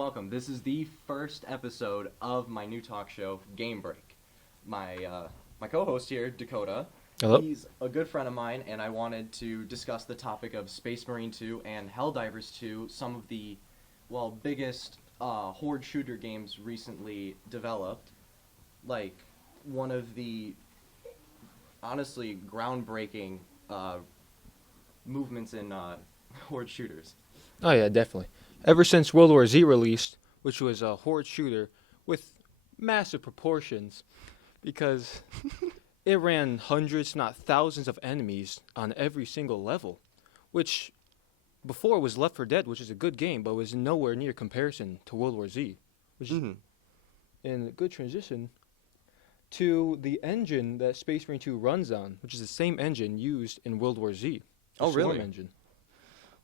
welcome. This is the first episode of my new talk show, Gamebreak. My co-host here, Dakota, Hello. he's a good friend of mine, and I wanted to discuss the topic of Space Marine 2 and Helldivers 2, some of the, biggest horde shooter games recently developed. Like, one of the, honestly, groundbreaking movements in horde shooters. Oh yeah, definitely. Ever since World War Z released, which was a horde shooter with massive proportions, because it ran hundreds, not thousands of enemies on every single level, which before was Left 4 Dead, which is a good game, but was nowhere near comparison to World War Z, which is in a good transition to the engine that Space Marine 2 runs on, which is the same engine used in World War Z. Oh, really? Swarm engine.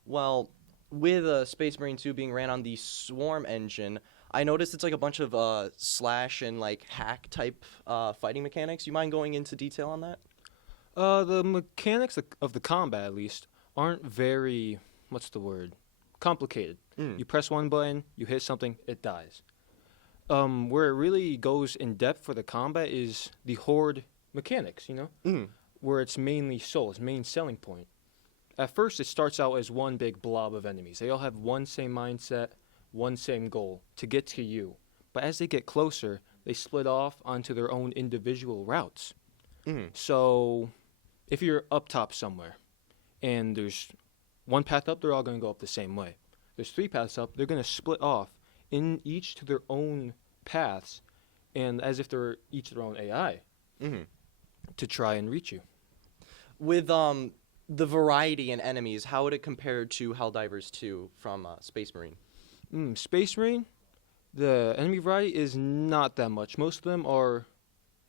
Well, with Space Marine 2 being ran on the Swarm engine, I noticed it's like a bunch of slash and like hack type fighting mechanics. You mind going into detail on that? The mechanics of the combat, at least, aren't very, complicated. You press one button, you hit something, it dies. Where it really goes in depth for the combat is the horde mechanics, where it's mainly its main selling point. At first, it starts out as one big blob of enemies. They all have one same mindset, one same goal, to get to you. But as they get closer, they split off onto their own individual routes. So, if you're up top somewhere, and there's one path up, they're all going to go up the same way. There's 3 paths up, they're going to split off, in each to their own paths, and as if they're each their own AI, to try and reach you. With the variety in enemies, how would it compare to Helldivers 2 from Space Marine? Space Marine, the enemy variety is not that much. Most of them are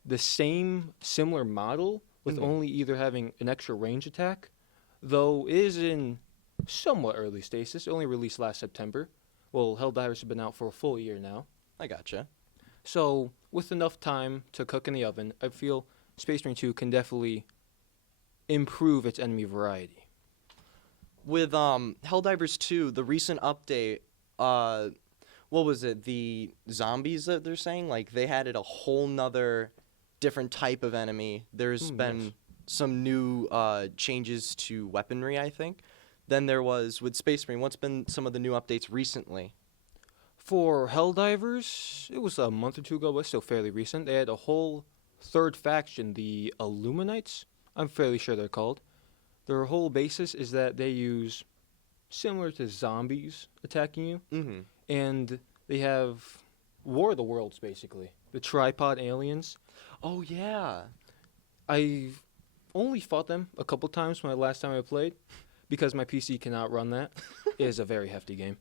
the same, similar model, with only either having an extra range attack, though it is in somewhat early stages. It only released last September. Well, Helldivers have been out for a full year now. I gotcha. So, with enough time to cook in the oven, I feel Space Marine 2 can definitely improve its enemy variety. With Helldivers 2, the recent update, what was it? The zombies that they're saying? Like, they added a whole nother different type of enemy. There's been some new changes to weaponry, I think. Then there was, with Space Marine, what's been some of the new updates recently? For Helldivers, it was a month or 2 ago, but still fairly recent. They had a whole third faction, the Illuminates. I'm fairly sure they're called. Their whole basis is that they use, similar to zombies attacking you, and they have War of the Worlds, basically. The tripod aliens. Oh, yeah. I've only fought them a couple times from the last time I played, because my PC cannot run that. It is a very hefty game.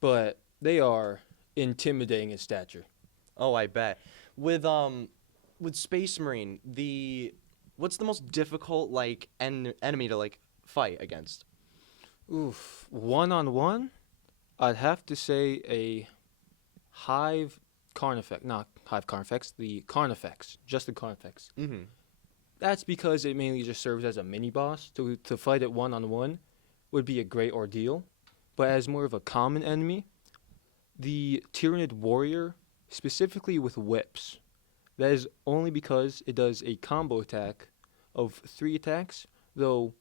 But they are intimidating in stature. Oh, I bet. With Space Marine, what's the most difficult enemy to fight against? Oof, one-on-one, I'd have to say a Hive Carnifex, not Hive Carnifex, the Carnifex, just the Carnifex. That's because it mainly just serves as a mini-boss. To fight it one-on-one would be a great ordeal. But as more of a common enemy, the Tyrannid Warrior, specifically with whips, that is only because it does a combo attack of 3 attacks, though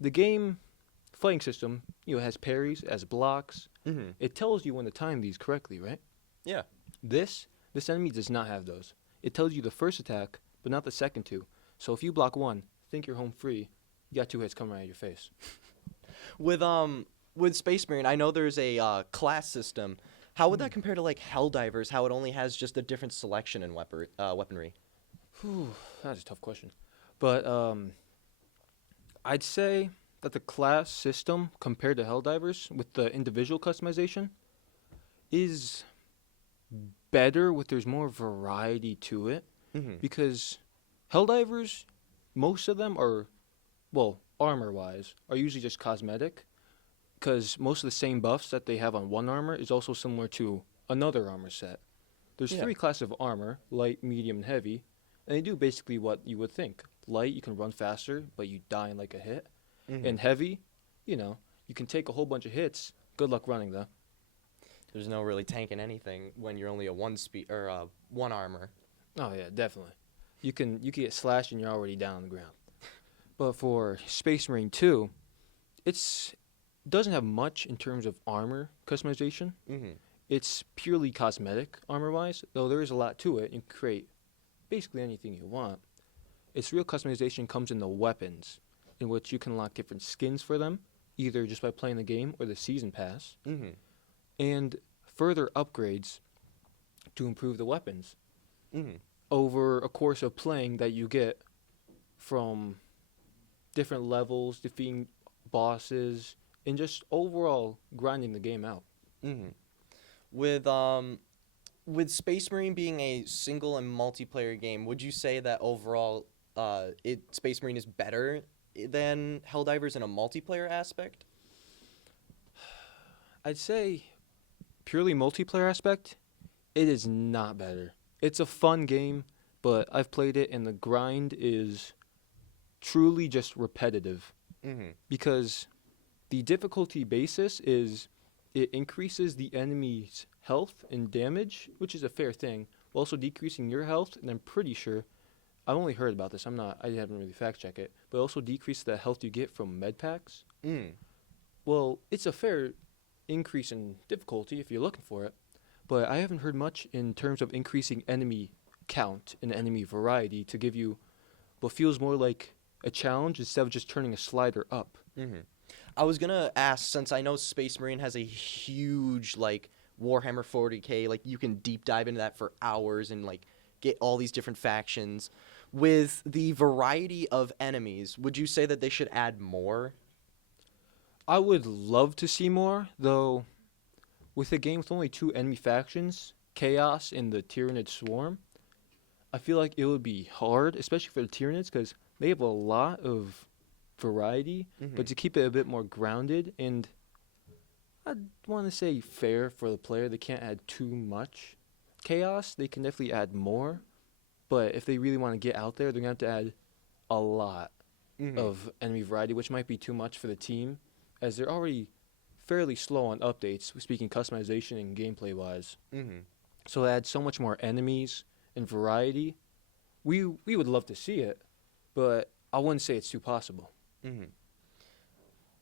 the game fighting system, has parries, has blocks. It tells you when to time these correctly, right? Yeah. This enemy does not have those. It tells you the first attack, but not the second 2. So if you block 1, think you're home free, you got 2 hits coming right at your face. With Space Marine, I know there's a class system. How would that compare to Helldivers, how it only has just a different selection in weaponry? That's a tough question. But I'd say that the class system compared to Helldivers with the individual customization is better there's more variety to it. Because Helldivers, most of them are, armor-wise, are usually just cosmetic. Because most of the same buffs that they have on one armor is also similar to another armor set. There's 3 classes of armor, light, medium, and heavy, and they do basically what you would think. Light, you can run faster, but you die in a hit. And heavy, you can take a whole bunch of hits. Good luck running, though. There's no really tanking anything when you're only a one speed or one armor. Oh yeah, definitely. You can get slashed and you're already down on the ground. But for Space Marine 2, it's doesn't have much in terms of armor customization. Mm-hmm. It's purely cosmetic armor-wise, though there is a lot to it. You can create basically anything you want. Its real customization comes in the weapons, in which you can unlock different skins for them, either just by playing the game or the season pass, Mm-hmm. and further upgrades to improve the weapons Mm-hmm. over a course of playing that you get from different levels, defeating bosses, and just overall grinding the game out. Mm-hmm. With Space Marine being a single and multiplayer game, would you say that overall, Space Marine is better than Helldivers in a multiplayer aspect? I'd say purely multiplayer aspect, it is not better. It's a fun game, but I've played it and the grind is truly just repetitive Mm-hmm. because the difficulty basis is it increases the enemy's health and damage, which is a fair thing, while also decreasing your health, and I'm pretty sure I've only heard about this. I haven't really fact checked it, but also decrease the health you get from med packs. Mm. Well, it's a fair increase in difficulty if you're looking for it, but I haven't heard much in terms of increasing enemy count and enemy variety to give you what feels more like a challenge instead of just turning a slider up. Mm-hmm. I was gonna ask, since I know Space Marine has a huge like Warhammer 40K, like you can deep dive into that for hours and like get all these different factions. With the variety of enemies, would you say that they should add more? I would love to see more, though with a game with only two enemy factions, Chaos and the Tyrannid Swarm, I feel like it would be hard, especially for the Tyranids, because they have a lot of variety, Mhm. but to keep it a bit more grounded and I'd want to say fair for the player, they can't add too much. Chaos, they can definitely add more, but if they really want to get out there, they're going to have to add a lot Mhm. of enemy variety, which might be too much for the team, as they're already fairly slow on updates, speaking customization and gameplay-wise. Mhm. So add so much more enemies and variety. We would love to see it, but I wouldn't say it's too possible. Mhm.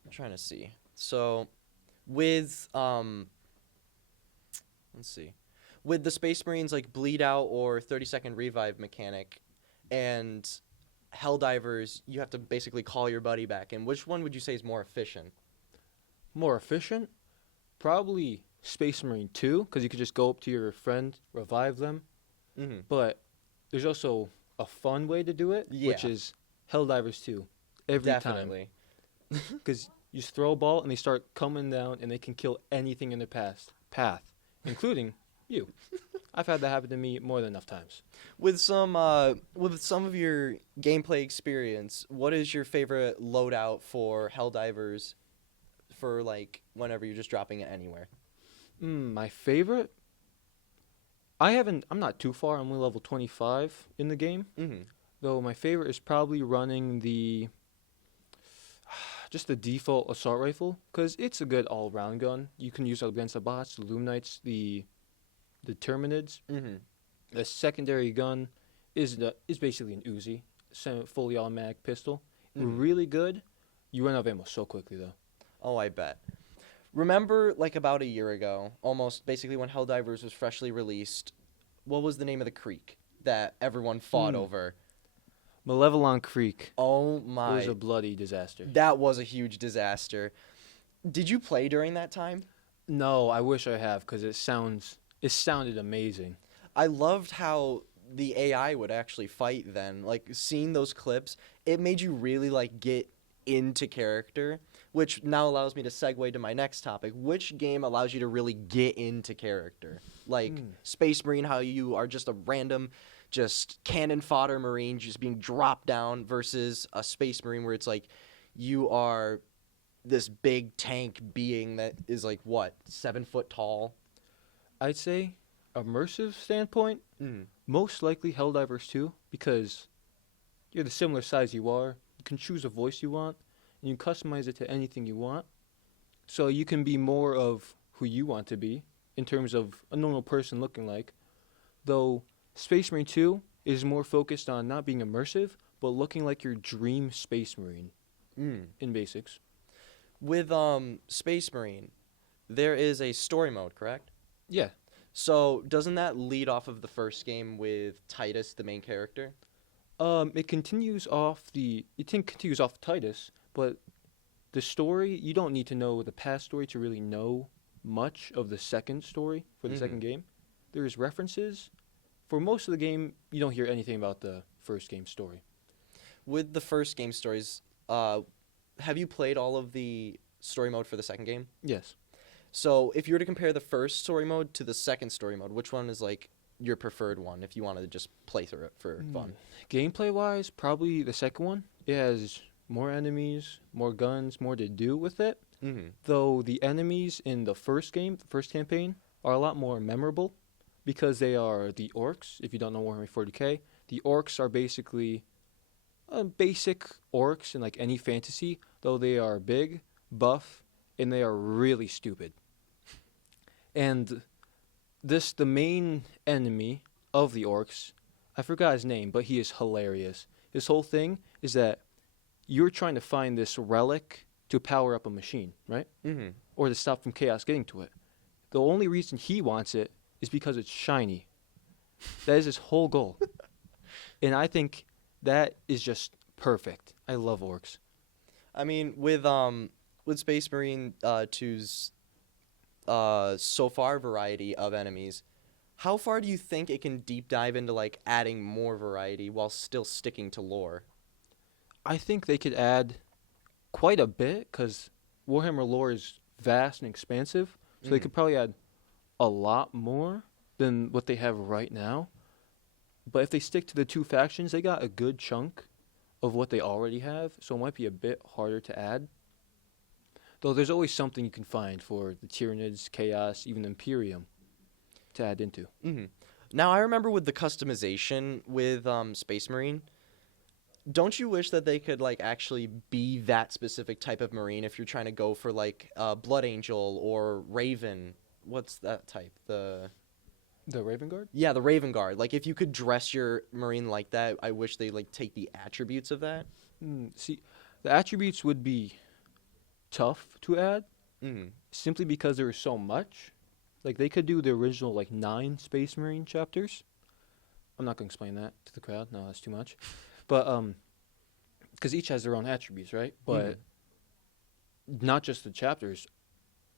I'm trying to see. So, with let's see, with the Space Marines like bleed out or 30-second revive mechanic, and Helldivers, you have to basically call your buddy back. And which one would you say is more efficient? More efficient? Probably Space Marine 2, because you could just go up to your friend, revive them. Mhm. But there's also a fun way to do it, which Yeah. is Helldivers 2. Every time. Definitely. Because you just throw a ball and they start coming down and they can kill anything in their path, including you. I've had that happen to me more than enough times. With some of your gameplay experience, what is your favorite loadout for Helldivers for like whenever you're just dropping it anywhere? My favorite? I'm not too far. I'm only level 25 in the game. Mm-hmm. Though my favorite is probably running just the default assault rifle, because it's a good all-round gun. You can use it against the bots, the Lumnites, the Terminids. Mm-hmm. The secondary gun is basically an Uzi, fully automatic pistol. Mhm. Really good. You run out of ammo so quickly though. Oh, I bet. Remember, like about a year ago, almost basically when Helldivers was freshly released, what was the name of the creek that everyone fought over? Malevelon Creek. Oh It my. was a bloody disaster. That was a huge disaster. Did you play during that time? No, I wish I have, because it sounded amazing. I loved how the AI would actually fight then. Like, seeing those clips, it made you really, like, get into character, which now allows me to segue to my next topic. Which game allows you to really get into character? Like, Space Marine, how you are just a random, just cannon fodder Marine just being dropped down, versus a Space Marine where it's like you are this big tank being that is, like, what, 7 foot tall? I'd say, immersive standpoint, Mm. most likely Helldivers 2, because you're the similar size you are. You can choose a voice you want, and you customize it to anything you want. So you can be more of who you want to be, in terms of a normal person looking like, though Space Marine 2 is more focused on not being immersive, but looking like your dream Space Marine in basics. With Space Marine, there is a story mode, correct? Yeah. So doesn't that lead off of the first game with Titus, the main character? It continues off Titus, but the story, you don't need to know the past story to really know much of the second story for the second game. There's references. For most of the game, you don't hear anything about the first game story. With the first game stories, have you played all of the story mode for the second game? Yes. So if you were to compare the first story mode to the second story mode, which one is like your preferred one if you wanted to just play through it for fun? Gameplay-wise, probably the second one. It has more enemies, more guns, more to do with it. Though the enemies in the first game, the first campaign, are a lot more memorable because they are the orcs. If you don't know Warhammer 40k, the orcs are basically basic orcs in like any fantasy, though they are big, buff, and they are really stupid. And the main enemy of the orcs, I forgot his name, but he is hilarious. His whole thing is that you're trying to find this relic to power up a machine, right? Or to stop from chaos getting to it. The only reason he wants it is because it's shiny. That is his whole goal. And I think that is just perfect. I love orcs. I mean, with Space Marine 2's so far variety of enemies, how far do you think it can deep dive into like adding more variety while still sticking to lore? I think they could add quite a bit because Warhammer lore is vast and expansive, so they could probably add a lot more than what they have right now. But if they stick to the two factions, they got a good chunk of what they already have, so it might be a bit harder to add. Though there's always something you can find for the Tyranids, Chaos, even Imperium to add into. Now, I remember with the customization with Space Marine, don't you wish that they could like actually be that specific type of Marine if you're trying to go for like Blood Angel or Raven? What's that type? The Raven Guard? Yeah, the Raven Guard. Like if you could dress your Marine like that, I wish they like take the attributes of that. See, the attributes would be tough to add simply because there is so much. Like they could do the original like 9 Space Marine chapters. I'm not going to explain that to the crowd. No, that's too much. But because each has their own attributes, right? But not just the chapters,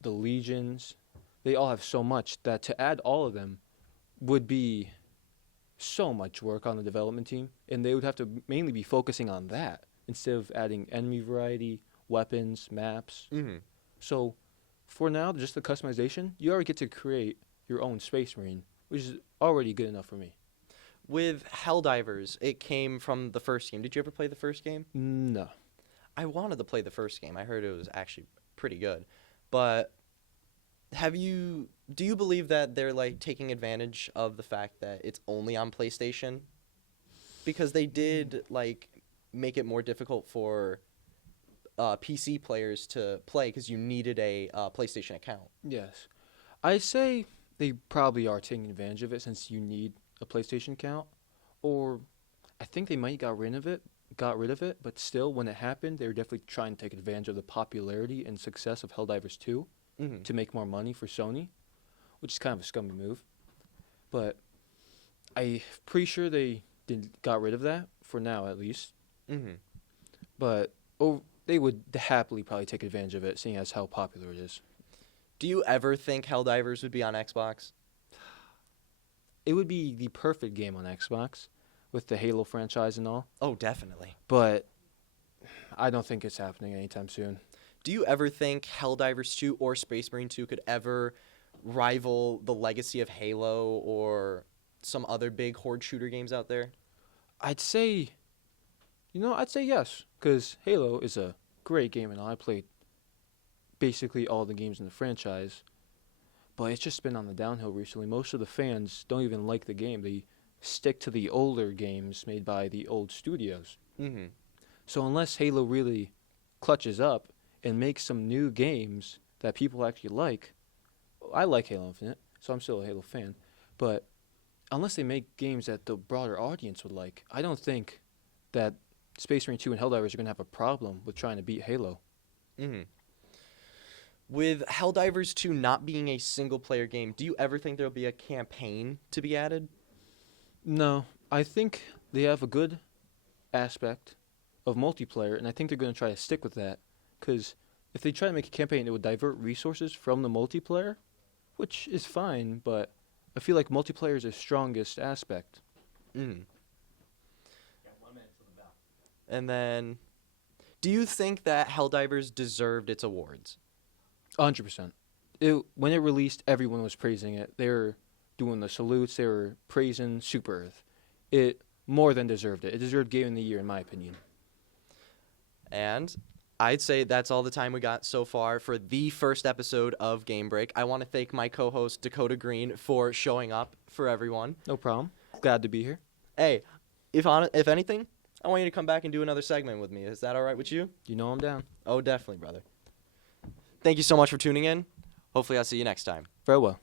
the legions, they all have so much that to add all of them would be so much work on the development team, and they would have to mainly be focusing on that instead of adding enemy variety, weapons, maps. So for now, just the customization, you already get to create your own Space Marine, which is already good enough for me. With Helldivers, it came from the first game. Did you ever play the first game? No. I wanted to play the first game. I heard it was actually pretty good. But do you believe that they're like taking advantage of the fact that it's only on PlayStation? Because they did like make it more difficult for PC players to play because you needed a PlayStation account. Yes. I say they probably are taking advantage of it since you need a PlayStation account, or I think they might got rid of it, but still, when it happened, they were definitely trying to take advantage of the popularity and success of Helldivers 2 to make more money for Sony, which is kind of a scummy move. But I'm pretty sure they got rid of that, for now at least. But they would happily probably take advantage of it, seeing as how popular it is. Do you ever think Helldivers would be on Xbox? It would be the perfect game on Xbox with the Halo franchise and all. Oh, definitely. But I don't think it's happening anytime soon. Do you ever think Helldivers 2 or Space Marine 2 could ever rival the legacy of Halo or some other big horde shooter games out there? I'd say yes, because Halo is a great game and I played basically all the games in the franchise. But it's just been on the downhill recently. Most of the fans don't even like the game. They stick to the older games made by the old studios. So unless Halo really clutches up and makes some new games that people actually like, I like Halo Infinite. so I'm still a Halo fan. But unless they make games that the broader audience would like, I don't think that Space Marine 2 and Helldivers are going to have a problem with trying to beat Halo. Mm-hmm. With Helldivers 2 not being a single-player game, do you ever think there'll be a campaign to be added? No, I think they have a good aspect of multiplayer, and I think they're going to try to stick with that. Because if they try to make a campaign, it would divert resources from the multiplayer, which is fine, but I feel like multiplayer is their strongest aspect. Mm-hmm. And then, do you think that Helldivers deserved its awards? 100%. When it released, everyone was praising it. They were doing the salutes. They were praising Super Earth. It more than deserved it. It deserved Game of the Year, in my opinion. And I'd say that's all the time we got so far for the first episode of Gamebreak. I want to thank my co-host, Dakota Green, for showing up for everyone. No problem. Glad to be here. Hey, if anything, I want you to come back and do another segment with me. Is that all right with you? You know I'm down. Oh, definitely, brother. Thank you so much for tuning in. Hopefully I'll see you next time. Farewell.